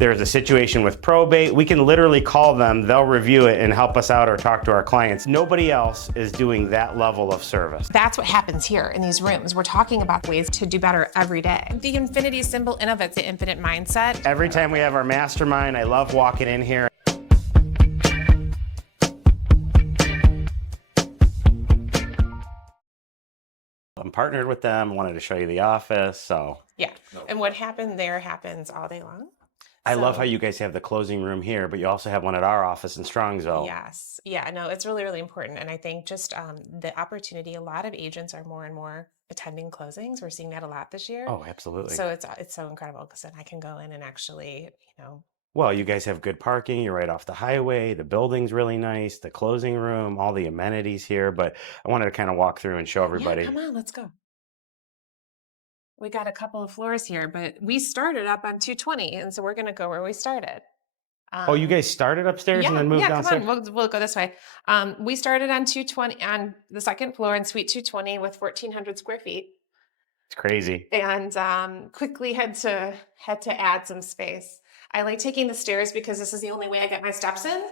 there's a situation with probate, we can literally call them, they'll review it and help us out or talk to our clients. Nobody else is doing that level of service. That's what happens here in these rooms. We're talking about ways to do better every day. The infinity symbol in of it's the infinite mindset. Every time we have our mastermind, I love walking in here. I'm partnered with them, wanted to show you the office, so. Yeah, and what happened there happens all day long. I love how you guys have the closing room here, but you also have one at our office in Strongsville. Yes, yeah, no, it's really, really important. And I think just the opportunity, a lot of agents are more and more attending closings. We're seeing that a lot this year. Oh, absolutely. So it's so incredible because then I can go in and actually, Well, you guys have good parking. You're right off the highway. The building's really nice. The closing room, all the amenities here. But I wanted to kind of walk through and show everybody. Yeah, come on, let's go. We got a couple of floors here, but we started up on 220, and so we're going to go where we started. Oh, you guys started upstairs and then moved downstairs? Come on, we'll go this way. We started on 220 on the second floor in Suite 220 with 1,400 square feet. It's crazy. And quickly had to add some space. I like taking the stairs because this is the only way I get my steps in.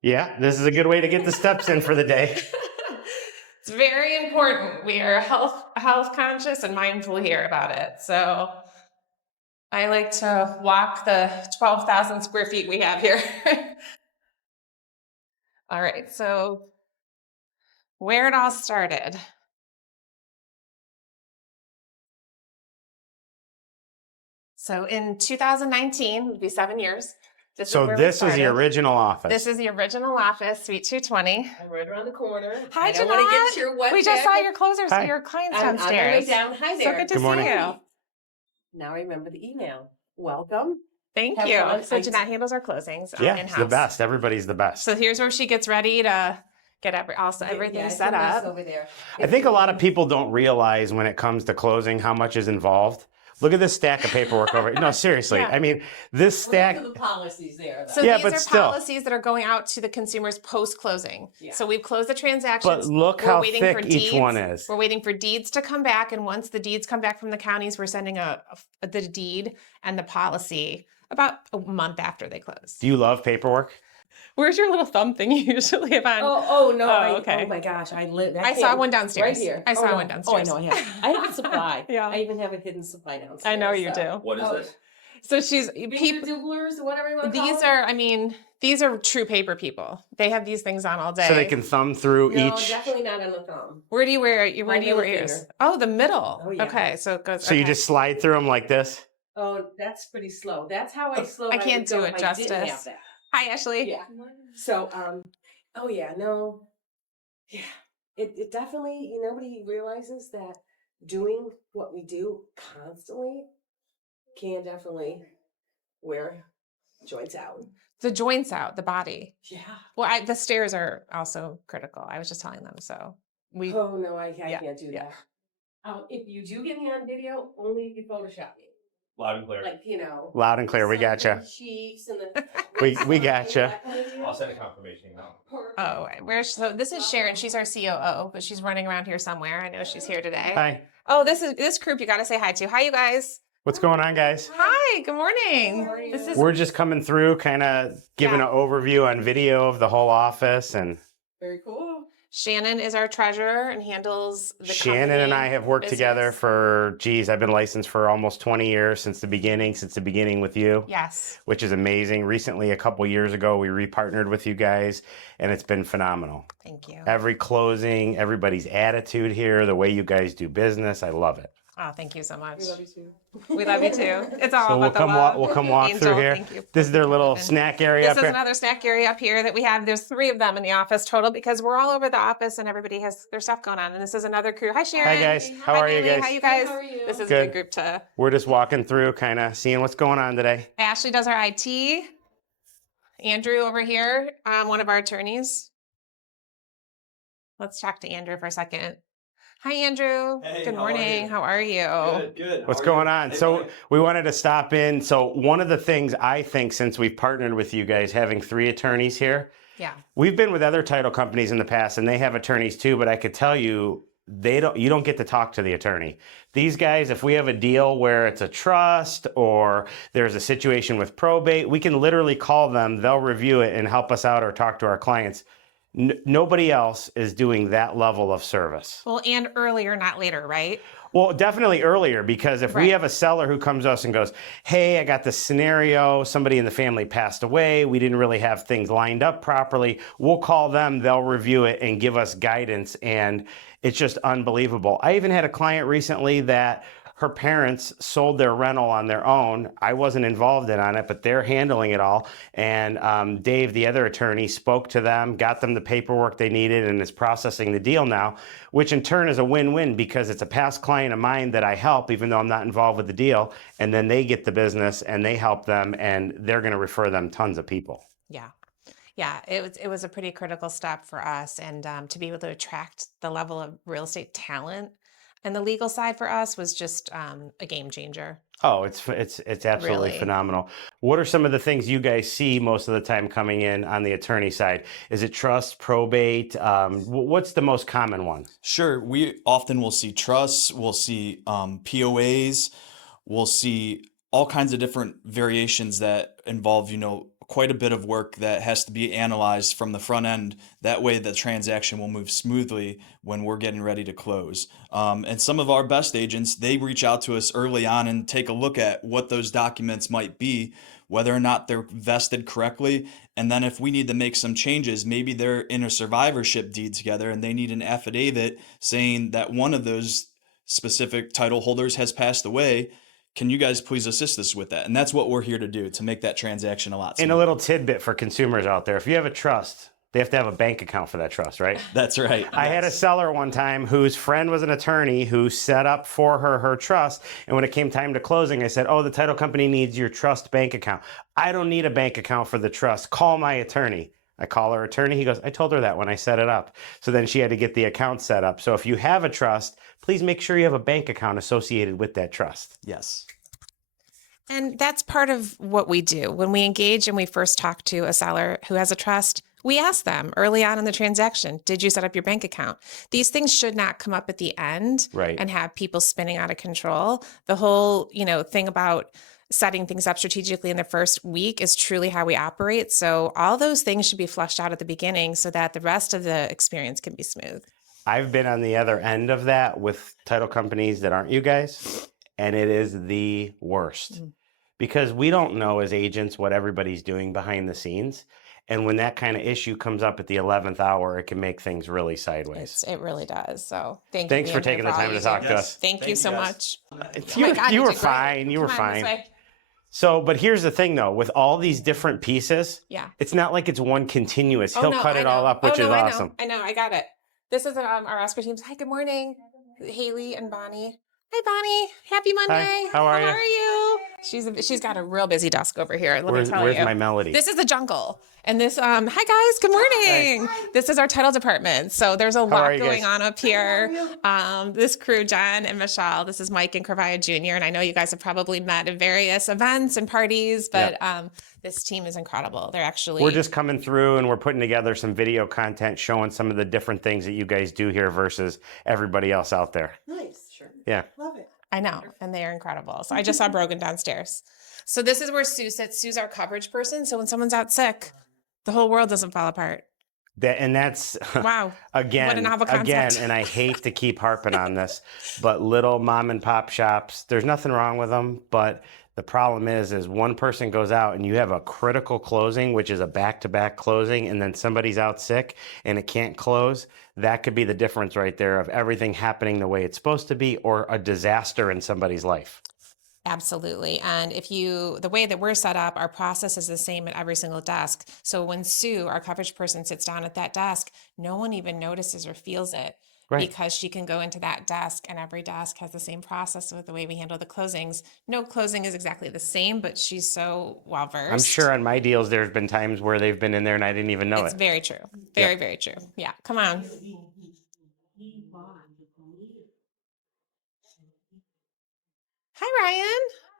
Yeah, this is a good way to get the steps in for the day. It's very important. We are health conscious and mindful here about it. So I like to walk the 12,000 square feet we have here. All right, so where it all started. So in 2019, it would be 7 years. This is the original office. This is the original office, Suite 220. I'm right around the corner. Hi, Janelle. I get your wet We just saw jacket. your closers, Hi. your clients I'm on my way downstairs. down. Hi there. So good to Good morning. see you. Now I remember the email. Welcome. Thank Have you. fun. So Jeanette handles our closings Yeah, in-house. it's the best. Everybody's the best. So here's where she gets ready to get everything Yeah, set somebody's up. over there. I think a lot of people don't realize when it comes to closing how much is involved. Look at this stack of paperwork over here. No, seriously. Yeah. I mean, this stack. Well, those are the policies there. Though. So Yeah, these but are still. policies that are going out to the consumers post-closing. Yeah. So we've closed the transactions. But look We're how waiting thick for each deeds. one is. We're waiting for deeds to come back, and once the deeds come back from the counties, we're sending the deed and the policy about a month after they close. Do you love paperwork? Where's your little thumb thing you usually have on? Oh no! Okay. Oh my gosh! I saw one downstairs. Right here. I saw no. one downstairs. Oh, I know. I have a supply. Yeah. I even have a hidden supply downstairs. I know you do. What is this? So she's Paper doublers, whatever you want to call These them. these are true paper people. They have these things on all day. So they can thumb through No, each. definitely not on the thumb. Where do you wear middle yours? finger. Oh, the middle. Oh, yeah. Okay, so it goes. So you okay. just slide through them like this? Oh, that's pretty slow. That's how I slow. I can't do it if I didn't have justice. that. Hi, Ashley. Yeah. So, oh yeah, no, yeah, it definitely, nobody realizes that doing what we do constantly can definitely wear joints out. The joints out, the body. Yeah. Well, the stairs are also critical. I was just telling them. So we. Oh no, I Yeah, can't do yeah. that. If you do get me on video, only if you Photoshop me. Loud and clear. Like, Loud and clear. We gotcha. Cheeks and the. We gotcha. I'll send a confirmation email. Oh, so this is Sharon. She's our COO, but she's running around here somewhere. I know she's here today. Hi. Oh, this group you got to say hi to. Hi, you guys. What's going on, guys? Hi. Good morning. How are you? This is We're just coming through, kind of giving Yeah. an overview on video of the whole office. And Very cool. Shannon is our treasurer and handles the Shannon and I have worked business. together for, I've been licensed for almost 20 years since the beginning with you. Yes. Which is amazing. Recently, a couple years ago, we repartnered with you guys, and it's been phenomenal. Thank you. Every closing, everybody's attitude here, the way you guys do business, I love it. Oh, thank you so much. We love you too. We love you too. It's all So about the we'll love. come walk Angel, through here. thank you. This is their little And snack area This up is here. another snack area up here that we have. There's 3 of them in the office total because we're all over the office and everybody has their stuff going on. And this is another crew. Hi, Sharon. Hi guys, how Hi, are you Bailey. guys? How you guys? How are you? This is a Good. good group to. We're just walking through, kind of seeing what's going on today. Ashley does our IT. Andrew over here, one of our attorneys. Let's talk to Andrew for a second. Hi, Andrew. Hey, Good how are morning. you? How are you? Good. What's How are going you? on? Hey, So buddy. we wanted to stop in. So one of the things I think since we've partnered with you guys, having 3 attorneys here, Yeah. we've been with other title companies in the past and they have attorneys too, but I could tell you you don't get to talk to the attorney. These guys, if we have a deal where it's a trust or there's a situation with probate, we can literally call them, they'll review it and help us out or talk to our clients. Nobody else is doing that level of service. Well, and earlier, not later, right? Well, definitely earlier, because if we Right. have a seller who comes to us and goes, hey, I got this scenario, somebody in the family passed away, we didn't really have things lined up properly, we'll call them, they'll review it and give us guidance, and it's just unbelievable. I even had a client recently that her parents sold their rental on their own. I wasn't involved in on it, but they're handling it all. And Dave, the other attorney, spoke to them, got them the paperwork they needed, and is processing the deal now, which in turn is a win-win because it's a past client of mine that I help, even though I'm not involved with the deal. And then they get the business and they help them, and they're going to refer them tons of people. Yeah. Yeah, it was a pretty critical step for us, and to be able to attract the level of real estate talent and the legal side for us was just a game changer. Oh, it's absolutely Really. phenomenal. What are some of the things you guys see most of the time coming in on the attorney side? Is it trust, probate? What's the most common one? Sure. We often will see trusts, we'll see POAs, we'll see all kinds of different variations that involve, quite a bit of work that has to be analyzed from the front end. That way the transaction will move smoothly when we're getting ready to close. And some of our best agents, they reach out to us early on and take a look at what those documents might be, whether or not they're vested correctly. And then if we need to make some changes, maybe they're in a survivorship deed together and they need an affidavit saying that one of those specific title holders has passed away. Can you guys please assist us with that? And that's what we're here to do, to make that transaction a lot And smoother. a little tidbit for consumers out there. If you have a trust, they have to have a bank account for that trust, right? That's right. I had a seller one time whose friend was an attorney who set up for her trust. And when it came time to closing, I said, oh, the title company needs your trust bank account. I don't need a bank account for the trust. Call my attorney. I call her attorney. He goes, I told her that when I set it up. So then she had to get the account set up. So if you have a trust, please make sure you have a bank account associated with that trust. Yes. And that's part of what we do. When we engage and we first talk to a seller who has a trust, we ask them early on in the transaction, did you set up your bank account? These things should not come up at the end Right. and have people spinning out of control. The whole, thing about setting things up strategically in the first week is truly how we operate. So all those things should be flushed out at the beginning so that the rest of the experience can be smooth. I've been on the other end of that with title companies that aren't you guys, and it is the worst. Because we don't know as agents what everybody's doing behind the scenes. And when that kind of issue comes up at the 11th hour, it can make things really sideways. It really does. So thank Thanks you. for Ian, taking the all time you to talk do. to us. Thank you so guys. much. You, Oh my God, you were did great. fine. You were Come on, this fine. way. So, but here's the thing though, with all these different pieces, Yeah. it's not like it's one continuous. Oh, He'll no, cut I it all know. up, which Oh, is no, awesome. I know. I got it. This is our Oscar teams. Hi, good morning. Haley and Bonnie. Hi, Bonnie. Happy Monday. How are you? you? She's got a real busy desk over here. Let me tell Where's you. my melody? This is the jungle. And this, hi guys, good morning. This is our title department. So there's a are lot you going guys? on up here. This crew, John and Michelle, this is Mike and Cravia Jr. And I know you guys have probably met at various events and parties, but this team is incredible. They're actually. We're just coming through and we're putting together some video content showing some of the different things that you guys do here versus everybody else out there. Nice. Sure. Yeah. Love it. I know, and they are incredible. So I just saw Brogan downstairs. So this is where Sue sits. Sue's our coverage person. So when someone's out sick, the whole world doesn't fall apart. That's Wow. again, What a novel concept. and I hate to keep harping on this, but little mom and pop shops, there's nothing wrong with them, but the problem is one person goes out and you have a critical closing, which is a back-to-back closing, and then somebody's out sick and it can't close. That could be the difference right there of everything happening the way it's supposed to be or a disaster in somebody's life. Absolutely. And the way that we're set up, our process is the same at every single desk. So when Sue, our coverage person, sits down at that desk, no one even notices or feels it. Right. Because she can go into that desk and every desk has the same process with the way we handle the closings. No closing is exactly the same, but she's so well versed. I'm sure on my deals, there's been times where they've been in there and I didn't even know It's it. very true. Very, very true. Yeah. Come on. Hi, Ryan.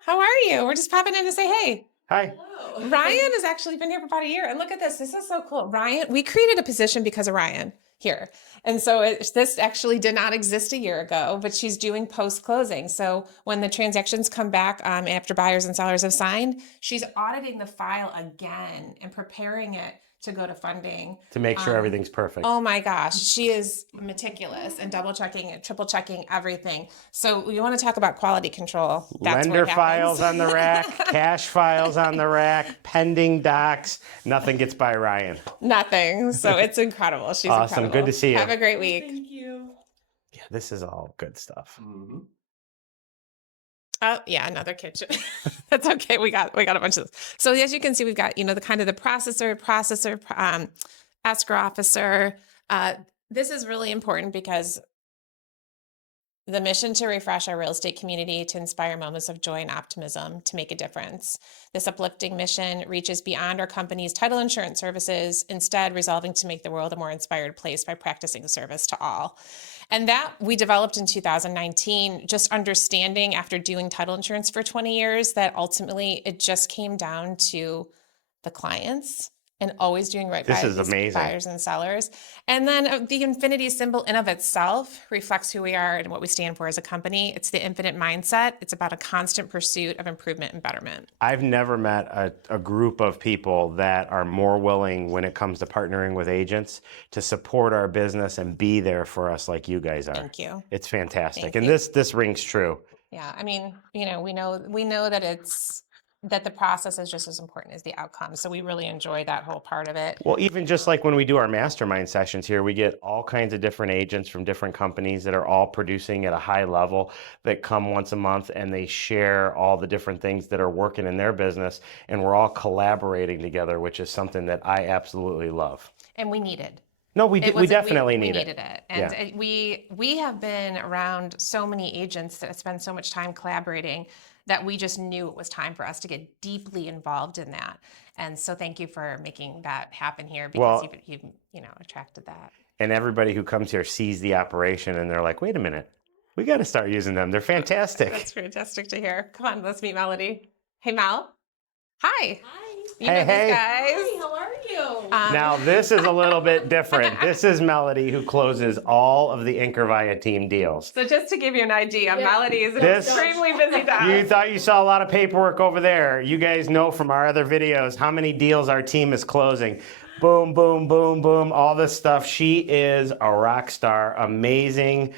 How are you? We're just popping in to say hey. Hi. Ryan has actually been here for about a year. And look at this. This is so cool. Ryan, we created a position because of Ryan. here. And so this actually did not exist a year ago, but she's doing post-closing. So when the transactions come back after buyers and sellers have signed, she's auditing the file again and preparing it to go to funding. To make sure everything's perfect. Oh my gosh, she is meticulous and double checking and triple checking everything. So we want to talk about quality control. That's Lender what happens. files on the rack, cash files on the rack, pending docs. Nothing gets by Ryan. Nothing. So it's incredible. She's Awesome. incredible. Good to see you. Have a great week. Thank you. Yeah, this is all good stuff. Mm-hmm. Oh yeah, another kitchen. That's okay. We got a bunch of this. So as you can see, we've got the kind of the processor, escrow officer. This is really important because the mission to refresh our real estate community, to inspire moments of joy and optimism, to make a difference. This uplifting mission reaches beyond our company's title insurance services, instead resolving to make the world a more inspired place by practicing service to all. And that we developed in 2019, just understanding after doing title insurance for 20 years that ultimately it just came down to the clients and always doing right This by is these amazing. buyers and sellers. And then the infinity symbol in of itself reflects who we are and what we stand for as a company. It's the infinite mindset. It's about a constant pursuit of improvement and betterment. I've never met a group of people that are more willing when it comes to partnering with agents to support our business and be there for us like you guys are. Thank you. It's fantastic. Thank and you. this rings true. Yeah, I mean, we know that the process is just as important as the outcome. So we really enjoy that whole part of it. Well, even just like when we do our mastermind sessions here, we get all kinds of different agents from different companies that are all producing at a high level that come once a month and they share all the different things that are working in their business. And we're all collaborating together, which is something that I absolutely love. And we needed. No, we definitely we need it. needed it. And we have been around so many agents that spend so much time collaborating that we just knew it was time for us to get deeply involved in that. And so thank you for making that happen here, because Well, you've attracted that. And everybody who comes here sees the operation and they're like, wait a minute, we got to start using them. They're fantastic. That's fantastic to hear. Come on, let's meet Melody. Hey, Mel. Hi. Hi. You Hey, know hey. these guys. Hi, how are you? Now, this is a little bit different. This is Melody, who closes all of the Incurvia team deals. So just to give you an idea, Yeah. Melody is an This- extremely busy guy. You thought you saw a lot of paperwork over there. You guys know from our other videos how many deals our team is closing. Boom, boom, boom, boom, all this stuff. She is a rock star, amazing,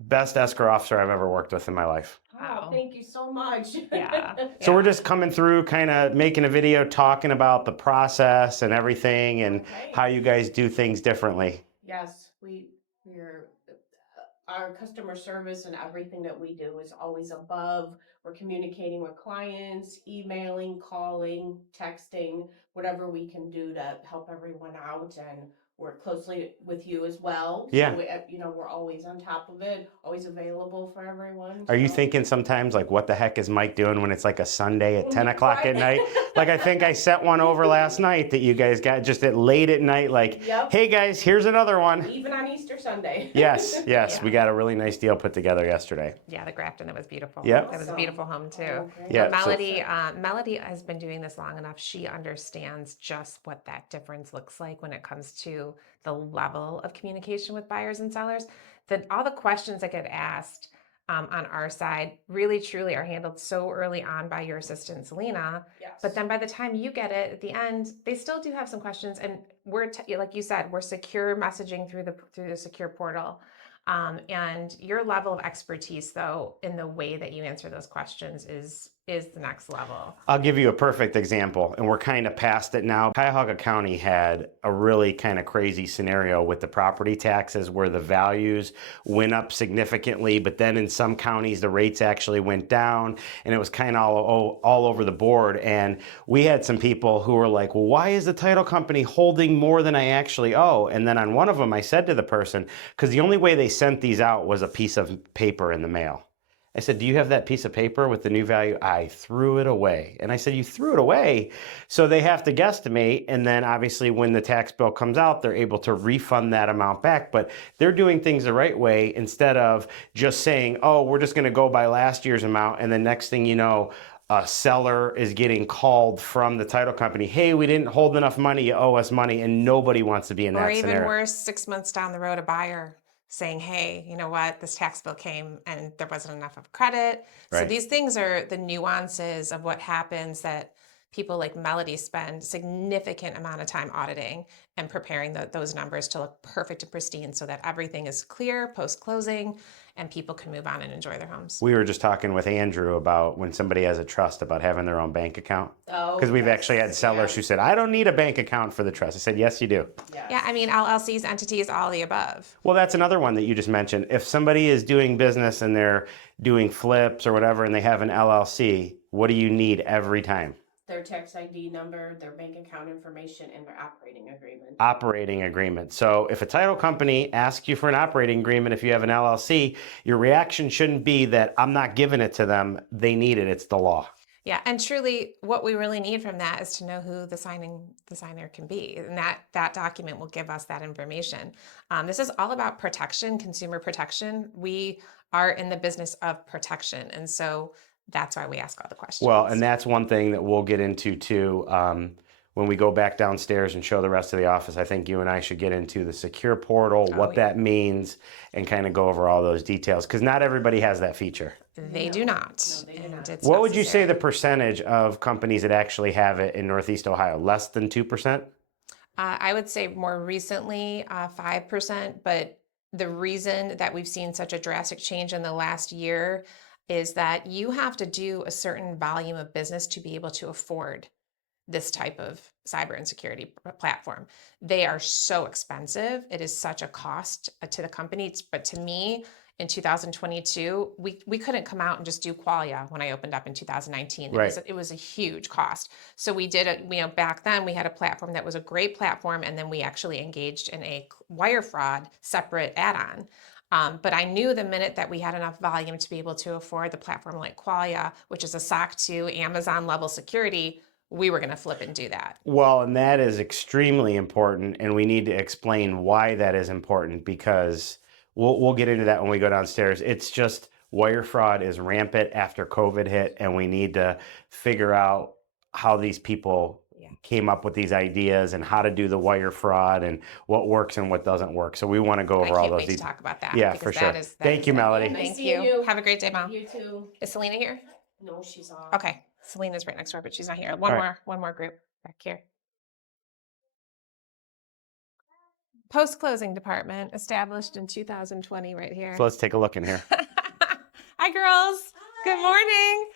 best escrow officer I've ever worked with in my life. Oh, thank you so much. Yeah. So we're just coming through, kind of making a video talking about the process and everything and Okay. how you guys do things differently. Yes, we're our customer service and everything that we do is always above. We're communicating with clients, emailing, calling, texting, whatever we can do to help everyone out, and work closely with you as well. Yeah. So we're always on top of it, always available for everyone. Are you so- thinking sometimes, like, what the heck is Mike doing when it's like a Sunday at 10 o'clock at night? Like, I think I sent one over last night that you guys got just at late at night, like, Yep. hey guys, here's another one. Even on Easter Sunday. Yes, yes, Yeah. we got a really nice deal put together yesterday. Yeah, the Grafton, that was beautiful. Yep. That was a beautiful home too. Okay. Yeah. But so- Melody has been doing this long enough. She understands just what that difference looks like when it comes to the level of communication with buyers and sellers. That all the questions that get asked on our side really truly are handled so early on by your assistant Selena. Yes. But then by the time you get it at the end, they still do have some questions, and we're like you said, we're secure messaging through the secure portal. And your level of expertise, though, in the way that you answer those questions is the next level. I'll give you a perfect example, and we're kind of past it now. Cuyahoga County had a really kind of crazy scenario with the property taxes where the values went up significantly, but then in some counties the rates actually went down, and it was kind of all over the board. And we had some people who were like, well, why is the title company holding more than I actually owe? And then on one of them, I said to the person, because the only way they sent these out was a piece of paper in the mail. I said, do you have that piece of paper with the new value? I threw it away. And I said, you threw it away? So they have to guesstimate. And then obviously when the tax bill comes out, they're able to refund that amount back. But they're doing things the right way instead of just saying, oh, we're just going to go by last year's amount. And the next thing you know, a seller is getting called from the title company, hey, we didn't hold enough money, you owe us money, and nobody wants to be in Or that even scenario. worse, 6 months down the road, a buyer saying, hey, you know what, this tax bill came and there wasn't enough of credit. So Right. these things are the nuances of what happens that people like Melody spend significant amount of time auditing and preparing those numbers to look perfect and pristine so that everything is clear post-closing and people can move on and enjoy their homes. We were just talking with Andrew about when somebody has a trust about having their own bank account. Oh, Because we've actually had sellers who said, I don't need a bank account for the trust. I said, yes, you do. Yeah, I mean, LLCs, entities, all the above. Well, that's another one that you just mentioned. If somebody is doing business and they're doing flips or whatever and they have an LLC, what do you need every time? Their tax ID number, their bank account information, and their operating agreement. Operating agreement. So if a title company asks you for an operating agreement, if you have an LLC, your reaction shouldn't be that I'm not giving it to them. They need it. It's the law. Yeah, and truly, what we really need from that is to know who the signer can be, and that document will give us that information. This is all about protection, consumer protection. We are in the business of protection, and so that's why we ask all the questions. Well, and that's one thing that we'll get into too. When we go back downstairs and show the rest of the office, I think you and I should get into the secure portal, what that means, and kind of go over all those details, because not everybody has that feature. They do not. No, they do and not. it's What would you say necessary. the percentage of companies that actually have it in Northeast Ohio? Less than 2%? I would say more recently, 5%, but the reason that we've seen such a drastic change in the last year is that you have to do a certain volume of business to be able to afford this type of cyber and security platform. They are so expensive. It is such a cost to the company. But to me, in 2022, we couldn't come out and just do Qualia when I opened up in 2019. Right. It was a huge cost. So we did it, back then we had a platform that was a great platform, and then we actually engaged in a wire fraud separate add-on. But I knew the minute that we had enough volume to be able to afford the platform like Qualia, which is a SOC 2 Amazon level security, we were going to flip and do that. Well, and that is extremely important, and we need to explain why that is important, because we'll get into that when we go downstairs. It's just wire fraud is rampant after COVID hit, and we need to figure out how these people came up with these ideas and how to do the wire fraud and what works and what doesn't work. So we want to go I over all can't those wait to details. talk about that. Yeah, because for sure. that is Thank you, Melody. Nice Thank seeing you. you. Have a great day, Mom. You too. Is Selena here? No, she's off. Okay. Selena's right next door, but she's not here. All right. One more group back here. Post-closing department established in 2020 right here. So let's take a look in here. Hi, girls. Good morning.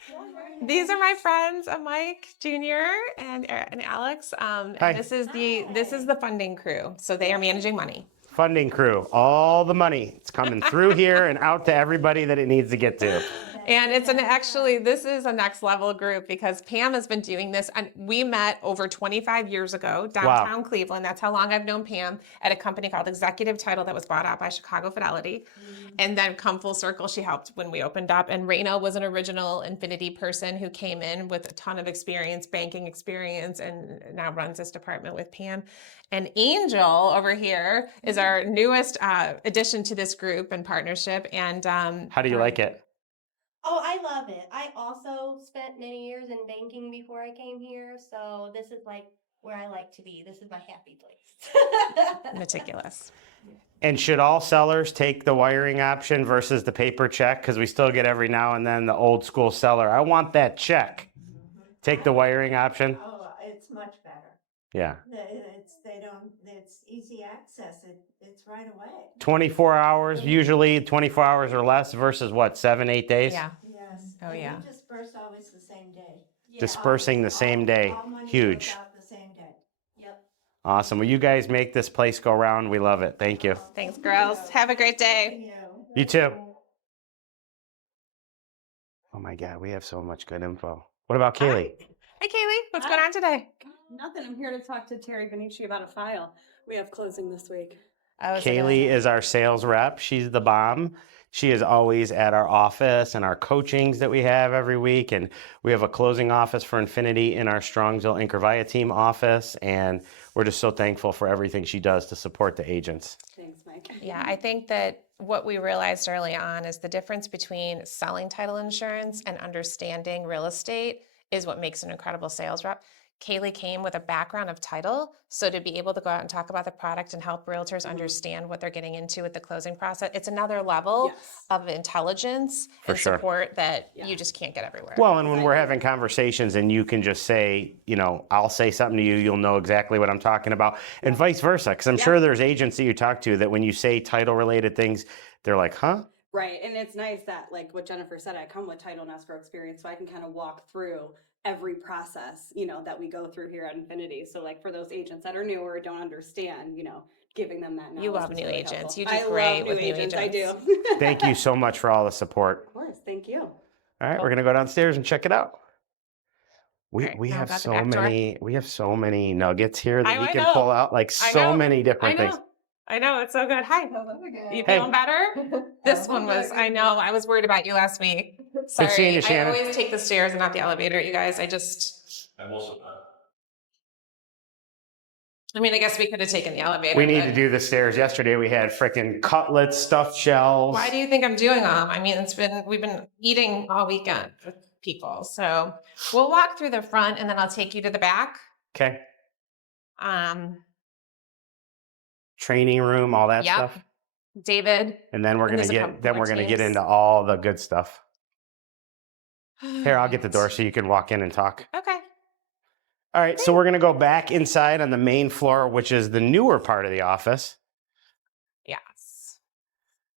These are my friends, Mike Jr. and Alex. Hi. And this is the funding crew. So they are managing money. Funding crew, all the money. It's coming through here and out to everybody that it needs to get to. And this is a next level group because Pam has been doing this, and we met over 25 years ago downtown Cleveland. That's how long I've known Pam, at a company called Executive Title that was bought out by Chicago Fidelity. And then come full circle, she helped when we opened up. And Raina was an original Infinity person who came in with a ton of experience, banking experience, and now runs this department with Pam. And Angel over here is our newest addition to this group and partnership. And How do you like it? Oh, I love it. I also spent many years in banking before I came here, so this is like where I like to be. This is my happy place. Meticulous. And should all sellers take the wiring option versus the paper check? Because we still get every now and then the old school seller, I want that check. Take the wiring option? Oh, it's much better. Yeah. It's easy access. It's right away. 24 hours, usually 24 hours or less versus what, 7-8 days? Yeah. Yes. Oh, And yeah. we disperse always the same day. Dispersing the same day. All money Huge. goes out the same day. Yep. Awesome. Well, you guys make this place go round. We love it. Thank you. Thanks, girls. Have a great day. Thank you. You too. Oh my God, we have so much good info. What about Kaylee? Hey, Kaylee. What's going on today? Nothing. I'm here to talk to Terry Benici about a file. We have closing this week. Kaylee is our sales rep. She's the bomb. She is always at our office and our coachings that we have every week. And we have a closing office for Infinity in our Strongsville Incurvia team office. And we're just so thankful for everything she does to support the agents. Thanks, like. Yeah, I think that what we realized early on is the difference between selling title insurance and understanding real estate is what makes an incredible sales rep. Kaylee came with a background of title, so to be able to go out and talk about the product and help realtors understand what they're getting into with the closing process, it's another level Yes. of intelligence For and sure. support that Yeah. you just can't get everywhere. Well, and when we're having conversations and you can just say, you know, I'll say something to you, you'll know exactly what I'm talking about, and vice versa. Because I'm sure there's agents that you talk to that when you say title related things, they're like, huh? Right. And it's nice that, like what Jennifer said, I come with title and escrow experience, so I can kind of walk through every process, that we go through here at Infinity. So like for those agents that are new or don't understand, giving them that knowledge. You love was new really agents. helpful. You do I great love new with new agents. I do. Thank you so much for all the support. Of course. Thank you. All right, we're gonna go downstairs and check it out. We All right, we now have got the so back door. many nuggets here that we I can know. pull out, like I so know. many different I things. know. I know. It's so good. Hi. You Hey. feeling better? This one was, I know, I was worried about you last week. Sorry. seeing you, I Shannon. always take the stairs and not the elevator, you guys. I'm also not. I guess we could have taken the elevator. We need but to do the stairs. Yesterday we had freaking cutlets, stuffed shells. Why do you think I'm doing them? We've been eating all weekend with people. So we'll walk through the front and then I'll take you to the back. Okay. Um, Training room, all that Yep. stuff. David. And then we're And gonna there's a couple get more teams. into all the good stuff. Here, I'll get the door so you can walk in and talk. Okay. All right, so we're gonna go back inside on the main floor, which is the newer part of the office. Yes.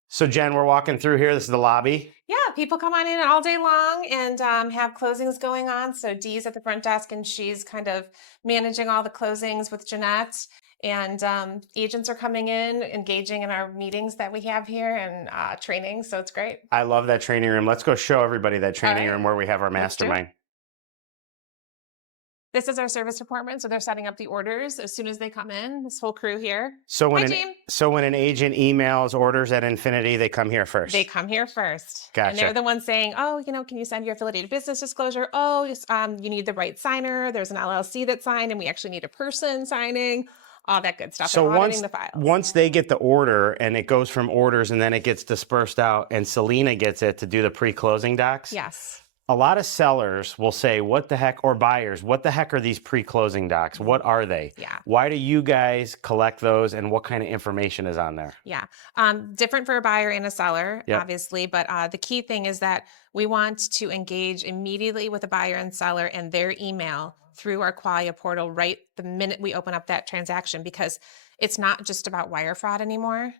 So Jen, we're walking through here. This is the lobby. Yeah, people come on in all day long and have closings going on. So Dee's at the front desk and she's kind of managing all the closings with Jeanette. And agents are coming in, engaging in our meetings that we have here and training. So it's great. I love that training room. Let's go show everybody that training right. room where we have our Let's do it. mastermind. This is our service department. So they're setting up the orders as soon as they come in, this whole crew here. So when Hi, when an agent emails orders at Infinity, they come here first. They come here first. Gotcha. And they're the ones saying, oh, can you send your affiliated business disclosure? Oh, you need the right signer. There's an LLC that signed and we actually need a person signing. All that good stuff. So and auditing the files. once they get the order and it goes from orders and then it gets dispersed out and Selena gets it to do the pre-closing docs. Yes. A lot of sellers will say, what the heck, or buyers, what the heck are these pre-closing docs? What are they? Yeah. Why do you guys collect those and what kind of information is on there? Yeah. Different for a buyer and a seller, Yep. obviously. But the key thing is that we want to engage immediately with a buyer and seller and their email through our Qualia portal right the minute we open up that transaction, because it's not just about wire fraud anymore.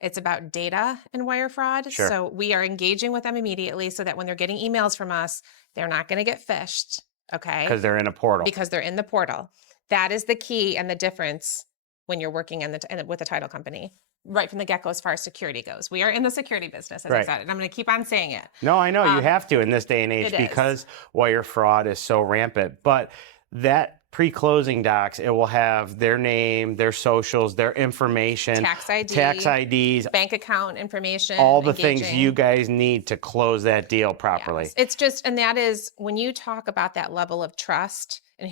It's about data and wire fraud. Sure. So we are engaging with them immediately so that when they're getting emails from us, they're not going to get phished. Okay. Because they're in a portal. Because they're in the portal. That is the key and the difference when you're working with a title company. Right from the get-go as far as security goes. We are in the security business, as I said, and I'm going to keep on saying it. No, I know you have to in this day and age because wire fraud is so rampant. But that pre-closing docs, it will have their name, their socials, their information, tax IDs, bank account information, all the things you guys need to close that deal properly. Yes. It's just, and that is when you talk about that level of trust and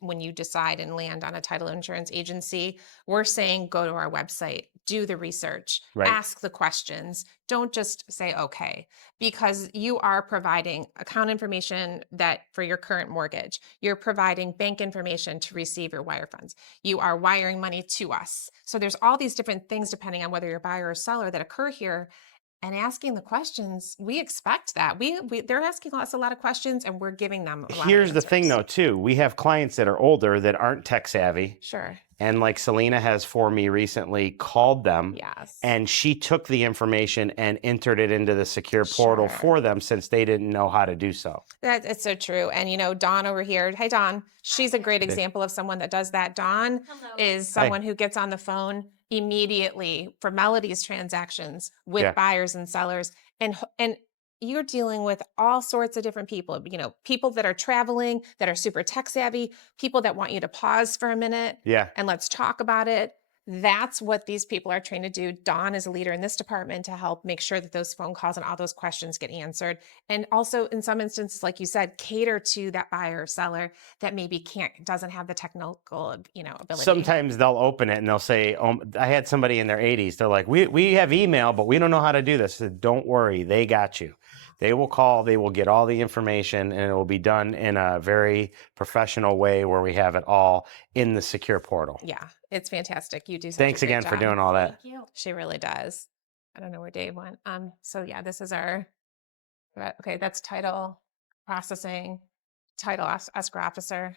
when you decide and land on a title insurance agency, we're saying go to our website, do the research, ask the questions. Don't just say okay, because you are providing account information that for your current mortgage. You're providing bank information to receive your wire funds. You are wiring money to us. So there's all these different things depending on whether you're a buyer or seller that occur here. And asking the questions, we expect that. They're asking us a lot of questions and we're giving them a lot Here's of the thing though, too. We have clients that are older that aren't tech savvy. Sure. And like Selena has for me recently called them. Yes. And she took the information and entered it into the secure portal for them since they didn't know how to do so. It's so true. And Dawn over here, hey Dawn, she's a great example of someone that does that. Dawn is someone who gets on the phone immediately for Melody's transactions with buyers and sellers. And you're dealing with all sorts of different people, people that are traveling, that are super tech savvy, people that want you to pause for a minute and let's talk about it. That's what these people are trying to do. Dawn is a leader in this department to help make sure that those phone calls and all those questions get answered. And also, in some instances, like you said, cater to that buyer or seller that maybe doesn't have the technical, ability. Sometimes they'll open it and they'll say, I had somebody in their 80s. They're like, we have email, but we don't know how to do this. I said, don't worry, they got you. They will call, they will get all the information, and it will be done in a very professional way where we have it all in the secure portal. Yeah, it's fantastic. You do such Thanks a great again for job. doing all that. Thank you. She really does. I don't know where Dave went. So yeah, this is our, okay, that's title processing, title escrow officer.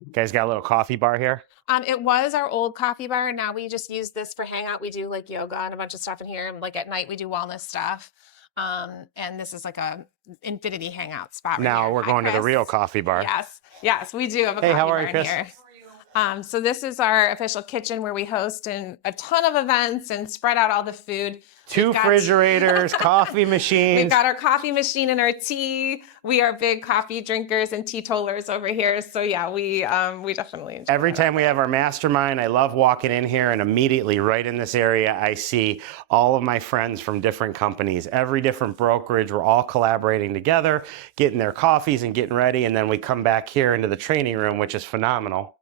You guys got a little coffee bar here? It was our old coffee bar. Now we just use this for hangout. We do like yoga and a bunch of stuff in here. And like at night we do wellness stuff. And this is like a infinity hangout spot right Now here. we're Hi, going to the Chris. real coffee bar. Yes, we do have a Hey, coffee how are bar you, in Chris? here. So this is our official kitchen where we host a ton of events and spread out all the food. Two We've got- refrigerators, coffee We've machines. got our coffee machine and our tea. We are big coffee drinkers and teetotalers over here. So yeah, we definitely enjoy Every that. time we have our mastermind, I love walking in here, and immediately right in this area, I see all of my friends from different companies, every different brokerage. We're all collaborating together, getting their coffees and getting ready. And then we come back here into the training room, which is phenomenal.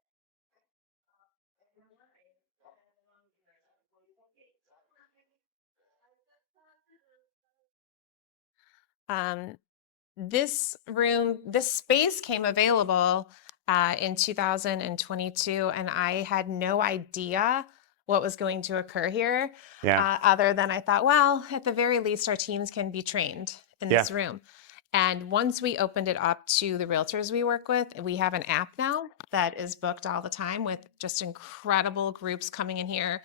This space came available in 2022, and I had no idea what was going to occur here. Yeah. Other than I thought, well, at the very least, our teams can be trained in this room. And once we opened it up to the realtors we work with, we have an app now that is booked all the time with just incredible groups coming in here.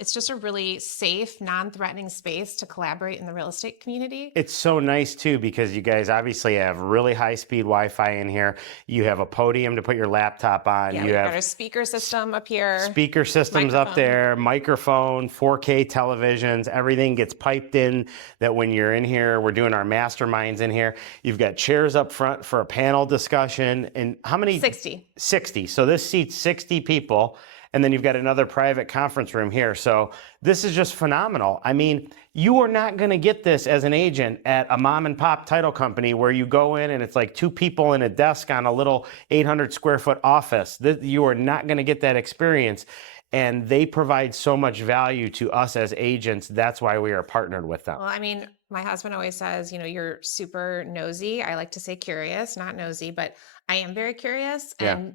It's just a really safe, non-threatening space to collaborate in the real estate community. It's so nice too, because you guys obviously have really high speed Wi-Fi in here. You have a podium to put your laptop on. Yeah, You we've have got our speaker system up here. speaker systems up Microphone. there, microphone, 4K televisions, everything gets piped in that when you're in here, we're doing our masterminds in here. You've got chairs up front for a panel discussion. And how many? 60. 60. So this seats 60 people. And then you've got another private conference room here. So this is just phenomenal. I mean, you are not going to get this as an agent at a mom and pop title company where you go in and it's like two people in a desk on a little 800 square foot office. You are not going to get that experience. And they provide so much value to us as agents. That's why we are partnered with them. Well, I mean, my husband always says, you're super nosy. I like to say curious, not nosy, but I am very curious. Yeah. And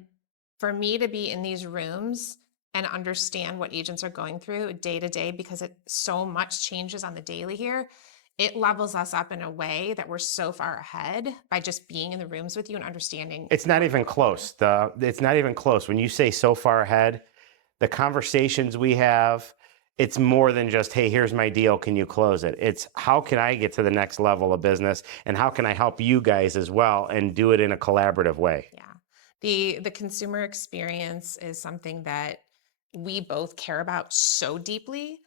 for me to be in these rooms and understand what agents are going through day to day, because so much changes on the daily here, it levels us up in a way that we're so far ahead by just being in the rooms with you and understanding. It's not even close. It's not even close. When you say so far ahead, the conversations we have, it's more than just, hey, here's my deal, can you close it? It's how can I get to the next level of business, and how can I help you guys as well and do it in a collaborative way? Yeah. The consumer experience is something that we both care about so deeply.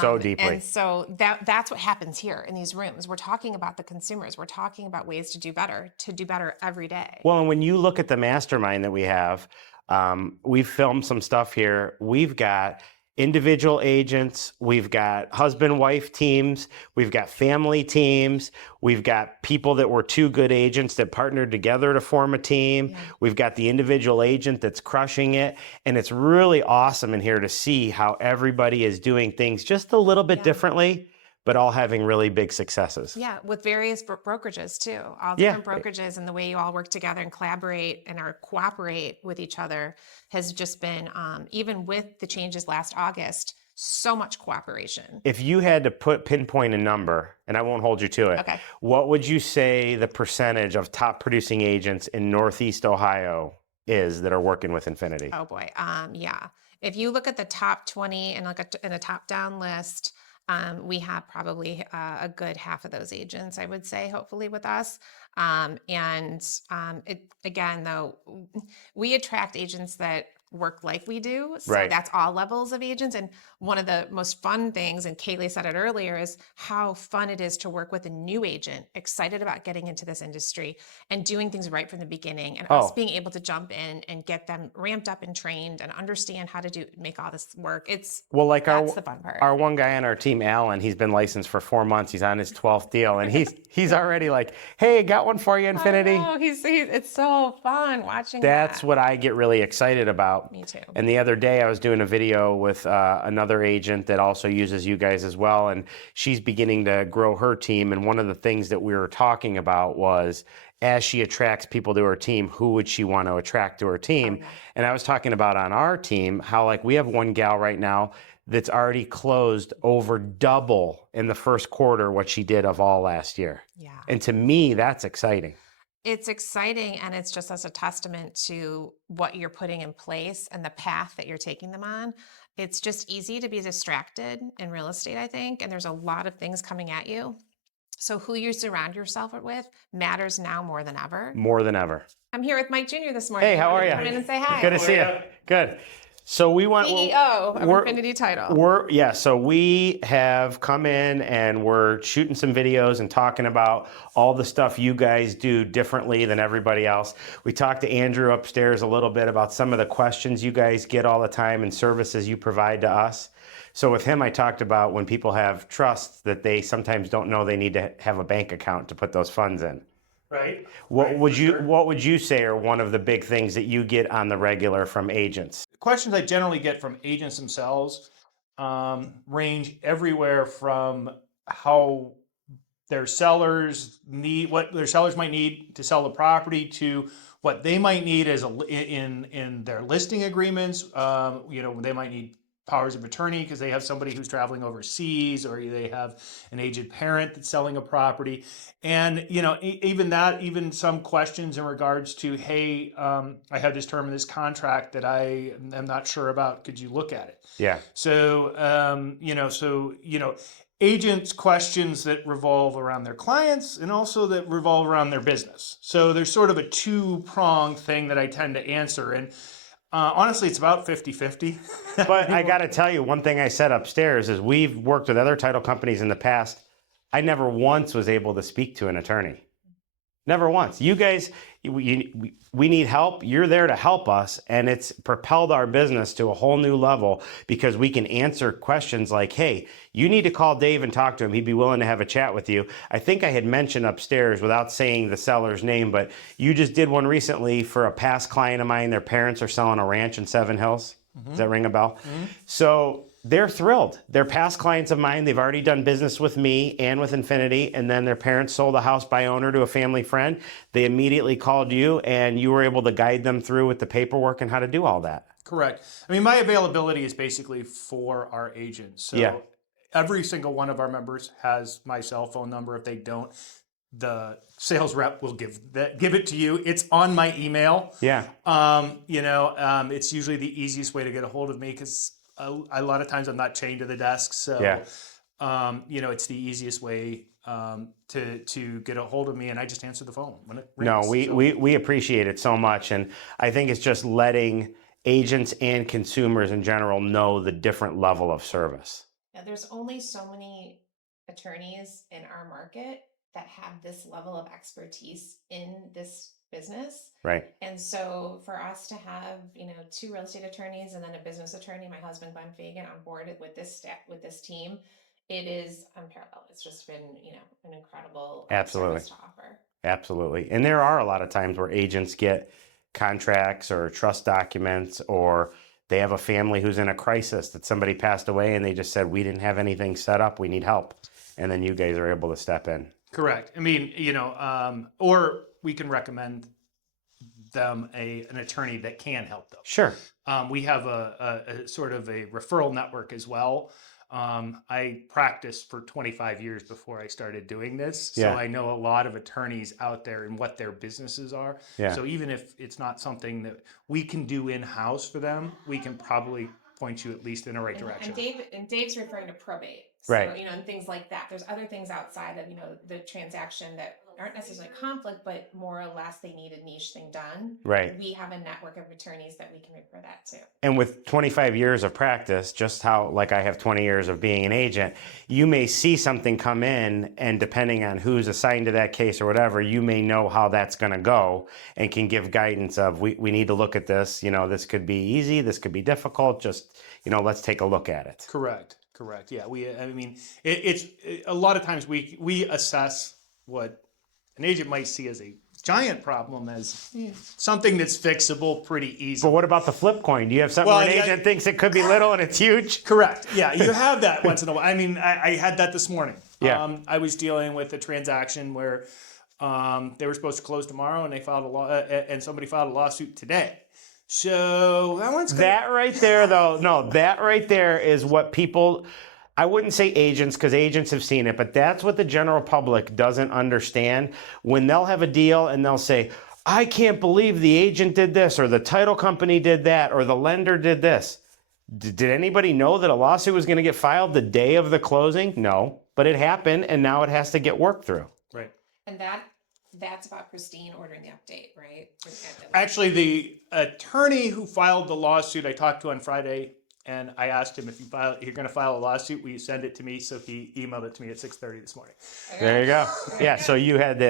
So deeply. And so that's what happens here in these rooms. We're talking about the consumers. We're talking about ways to do better every day. Well, and when you look at the mastermind that we have, we've filmed some stuff here. We've got individual agents, we've got husband-wife teams, we've got family teams, we've got people that were two good agents that partnered together to form a team. Yeah. We've got the individual agent that's crushing it. And it's really awesome in here to see how everybody is doing things just a little bit differently, but all having really big successes. Yeah, with various brokerages too. All Yeah. different brokerages, and the way you all work together and collaborate and cooperate with each other has just been, even with the changes last August, so much cooperation. If you had to pinpoint a number, and I won't hold you to it, Okay. what would you say the percentage of top producing agents in Northeast Ohio is that are working with Infinity? Oh boy. Yeah. If you look at the top 20 and in a top down list, we have probably a good half of those agents, I would say, hopefully with us. Again, though, we attract agents that work like we do. So Right. that's all levels of agents. And one of the most fun things, and Kaylee said it earlier, is how fun it is to work with a new agent, excited about getting into this industry and doing things right from the beginning, and us Oh. being able to jump in and get them ramped up and trained and understand how to make all this work. Well, like That's the fun part. our one guy on our team, Alan, he's been licensed for 4 months. He's on his 12th deal, and he's already like, "Hey, got one for you, Infinity." Oh, it's so fun watching That's that. what I get really excited about. Me too. And the other day I was doing a video with another agent that also uses you guys as well. And she's beginning to grow her team. And one of the things that we were talking about was, as she attracts people to her team, who would she want to attract to her team? Oh, yeah. And I was talking about on our team, how like we have one gal right now that's already closed over double in the first quarter what she did of all last year. Yeah. And to me, that's exciting. It's exciting, and it's just as a testament to what you're putting in place and the path that you're taking them on. It's just easy to be distracted in real estate, I think, and there's a lot of things coming at you. So who you surround yourself with matters now more than ever. More than ever. I'm here with Mike Jr. this morning. Hey, how are you? Come in and say hi. Good to see you. Good. So we want CEO of we're- Infinity Title. So we have come in and we're shooting some videos and talking about all the stuff you guys do differently than everybody else. We talked to Andrew upstairs a little bit about some of the questions you guys get all the time and services you provide to us. So with him, I talked about when people have trusts that they sometimes don't know they need to have a bank account to put those funds in. Right. What would you say are one of the big things that you get on the regular from agents? Questions I generally get from agents themselves range everywhere from how their sellers need, what their sellers might need to sell the property, to what they might need as in their listing agreements. They might need powers of attorney because they have somebody who's traveling overseas, or they have an aged parent that's selling a property. And, even some questions in regards to, hey, I have this term in this contract that I am not sure about. Could you look at it? Yeah. So, agents' questions that revolve around their clients and also that revolve around their business. So there's sort of a two-pronged thing that I tend to answer. And honestly, it's about 50-50. But I got to tell you, one thing I said upstairs is we've worked with other title companies in the past. I never once was able to speak to an attorney. Never once. You guys, we need help. You're there to help us. And it's propelled our business to a whole new level because we can answer questions like, hey, you need to call Dave and talk to him. He'd be willing to have a chat with you. I think I had mentioned upstairs without saying the seller's name, but you just did one recently for a past client of mine. Their parents are selling a ranch in Seven Hills. Does that ring a bell? Mm-hmm. So they're thrilled. They're past clients of mine. They've already done business with me and with Infinity, and then their parents sold a house by owner to a family friend. They immediately called you, and you were able to guide them through with the paperwork and how to do all that. Correct. I mean, my availability is basically for our agents. So yeah. Every single one of our members has my cell phone number. If they don't, the sales rep will give it to you. It's on my email. Yeah. It's usually the easiest way to get a hold of me because a lot of times I'm not chained to the desk. So, yeah. It's the easiest way to get a hold of me, and I just answer the phone when it rings. No, we appreciate it so much, and I think it's just letting agents and consumers in general know the different level of service. Now, there's only so many attorneys in our market that have this level of expertise in this business. Right. And so for us to have, 2 real estate attorneys and then a business attorney, my husband, Glenn Feagan, on board with this team, it is unparalleled. It's just been, an incredible service to offer. Absolutely. And there are a lot of times where agents get contracts or trust documents, or they have a family who's in a crisis that somebody passed away and they just said, we didn't have anything set up, we need help. And then you guys are able to step in. Correct. I mean, or we can recommend them an attorney that can help them. Sure. We have a sort of a referral network as well. I practiced for 25 years before I started doing this. So I know a lot of attorneys out there and what their businesses are. Yeah. So even if it's not something that we can do in-house for them, we can probably point you at least in the right direction. And Dave's referring to probate. So, right. And things like that. There's other things outside of, the transaction that aren't necessarily conflict, but more or less they need a niche thing done. Right. We have a network of attorneys that we can refer that to. And with 25 years of practice, just how, like I have 20 years of being an agent, you may see something come in, and depending on who's assigned to that case or whatever, you may know how that's going to go and can give guidance of, we need to look at this. You know, this could be easy, this could be difficult. Just, you know, let's take a look at it. Correct. Yeah, I mean, it's a lot of times we assess what an agent might see as a giant problem as something that's fixable pretty But easily. what about the flip coin? Do you have something where an agent thinks it could be little and it's huge? Correct. Yeah, you have that once in a while. I mean, I had that this morning. Yeah. I was dealing with a transaction where they were supposed to close tomorrow, and they filed and somebody filed a lawsuit today. So that one's good. That right there, though, no, that right there is what people, I wouldn't say agents because agents have seen it, but that's what the general public doesn't understand. When they'll have a deal and they'll say, I can't believe the agent did this, or the title company did that, or the lender did this. Did anybody know that a lawsuit was going to get filed the day of the closing? No, but it happened, and now it has to get worked through. Right. And that's about Christine ordering the update, right? Actually, the attorney who filed the lawsuit I talked to on Friday, and I asked him, if you're going to file a lawsuit, will you send it to me? So he emailed it to me at 6:30 this morning. There you go. Yeah, so you had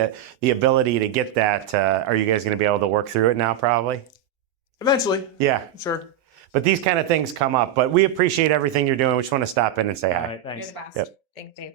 the ability to get that. Are you guys going to be able to work through it now, probably? Eventually. Yeah. Sure. But these kind of things come up. But we appreciate everything you're doing. We just want to stop in and say hi. All right, thanks. You're the best. Yep. Thanks, Dave.